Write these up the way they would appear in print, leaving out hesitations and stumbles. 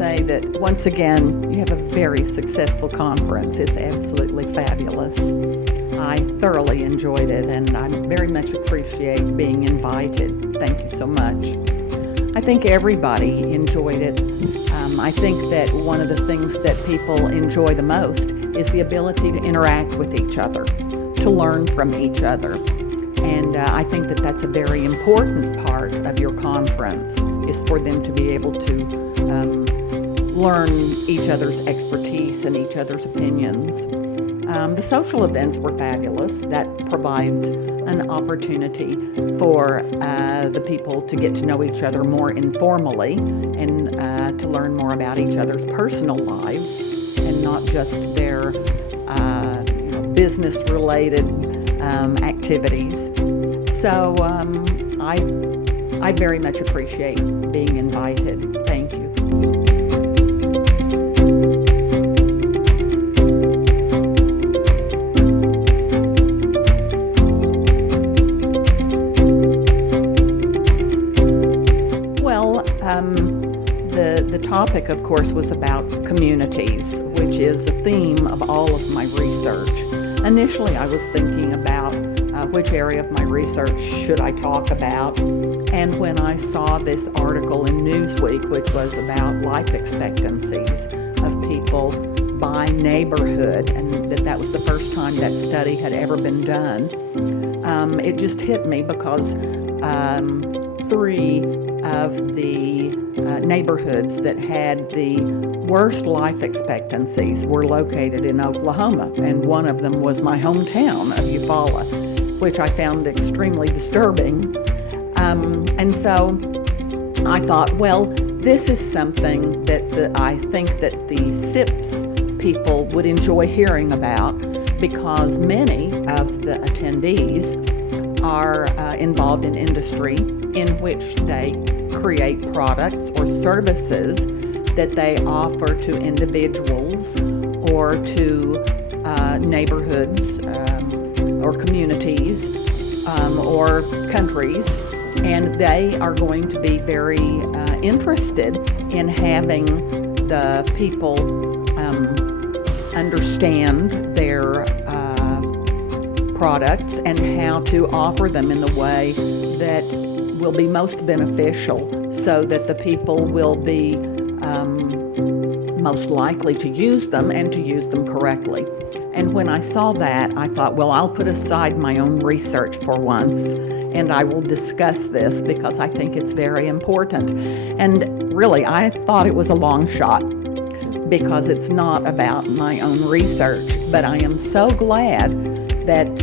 say that once again, you have a very successful conference. It's absolutely fabulous. I thoroughly enjoyed it, and I very much appreciate being invited. Thank you so much. I think everybody enjoyed it. I think that one of the things that people enjoy the most is the ability to interact with each other, to learn from each other. And I think that that's a very important part of your conference, is for them to be able to learn each other's expertise and each other's opinions. The social events were fabulous. That provides an opportunity for the people to get to know each other more informally and to learn more about each other's personal lives and not just their business-related activities. So I very much appreciate being invited. Thank you. The topic, of course, was about communities, which is a theme of all of my research. Initially, I was thinking about which area of my research should I talk about, and when I saw this article in Newsweek, which was about life expectancies of people by neighborhood, and that was the first time that study had ever been done, it just hit me because 3 of the neighborhoods that had the worst life expectancies were located in Oklahoma, and one of them was my hometown of Eufaula, which I found extremely disturbing. And so I thought, well, this is something that I think that the SIPS people would enjoy hearing about, because many of the attendees are involved in industry in which they create products or services that they offer to individuals or to neighborhoods or communities or countries, and they are going to be very interested in having the people understand their products and how to offer them in the way that will be most beneficial, so that the people will be most likely to use them and to use them correctly. And when I saw that, I thought, well, I'll put aside my own research for once, and I will discuss this because I think it's very important. And really, I thought it was a long shot because it's not about my own research, but I am so glad that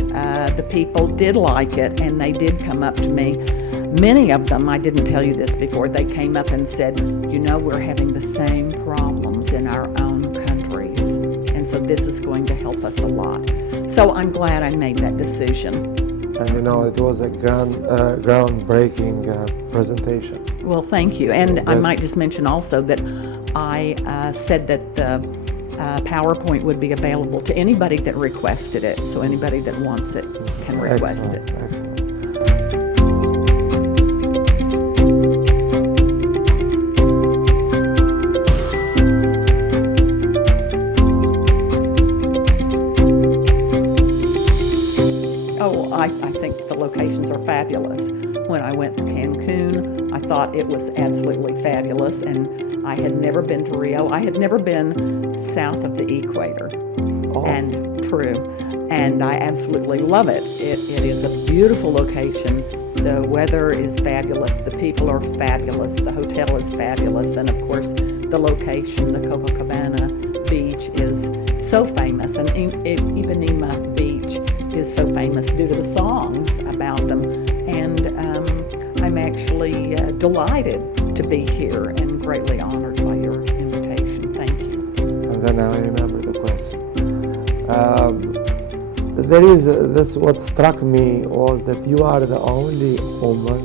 the people did like it, and they did come up to me. Many of them, I didn't tell you this before, they came up and said, you know, we're having the same problems in our own countries, and so this is going to help us a lot. So I'm glad I made that decision. And you know, it was a groundbreaking presentation. Well, thank you. And I might just mention also that I said that the PowerPoint would be available to anybody that requested it, so anybody that wants it can request it. Excellent. I think the locations are fabulous. When I went to Cancun, I thought it was absolutely fabulous, and I had never been to Rio. I had never been south of the equator. And I absolutely love it. It is a beautiful location. The weather is fabulous. The people are fabulous. The hotel is fabulous. And of course, the location, the Copacabana beach, is so famous. And Ipanema Beach is so famous due to the songs about them. And I'm actually delighted to be here and greatly honored by your invitation. Thank you. And then I remember the question. That's what struck me, was that you are the only woman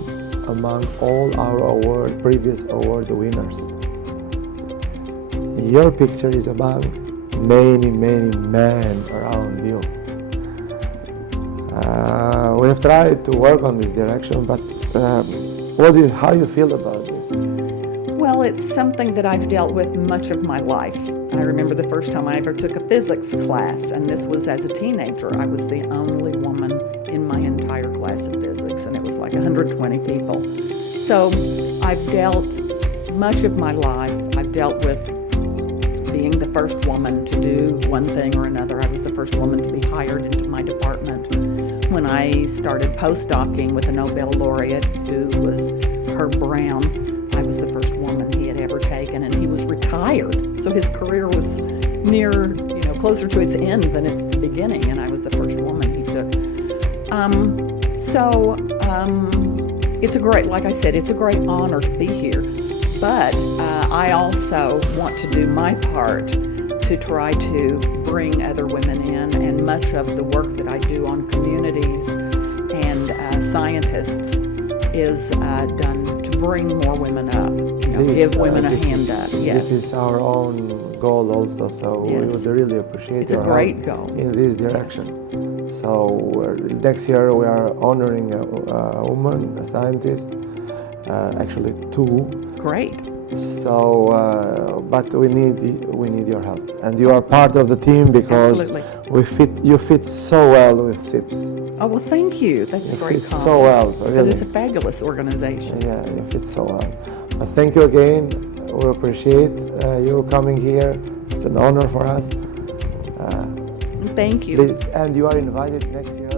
among all our previous award winners. Your picture is among many, many men around you. We have tried to work on this direction, but how do you feel about this? Well, it's something that I've dealt with much of my life. I remember the first time I ever took a physics class, and this was as a teenager. I was the only woman in my entire class of physics, and it was like 120 people. So I've dealt much of my life, I've dealt with being the first woman to do one thing or another. I was the first woman to be hired into my department. When I started postdocing with a Nobel laureate who was Herb Brown, I was the first woman he had ever taken, and he was retired. So his career was near, closer to its end than its beginning, and I was the first woman he took. It's a great, like I said, it's a great honor to be here. But I also want to do my part to try to bring other women in, and much of the work that I do on communities and scientists is done to bring more women up, give women a hand up. Yes. This is our own goal also, so Yes. we would really appreciate It's a your great help goal. in this direction. So next year we are honoring a woman, a scientist, actually two. Great. So, but we need your help, and you are part of the team because Absolutely. you fit so well with SIPS. Oh, well, thank you. That's a You great fit compliment. so well, Because really. it's a fabulous organization. Yeah, you fit so well. But thank you again. We appreciate you coming here. It's an honor for us. Thank you. Please, and you are invited next year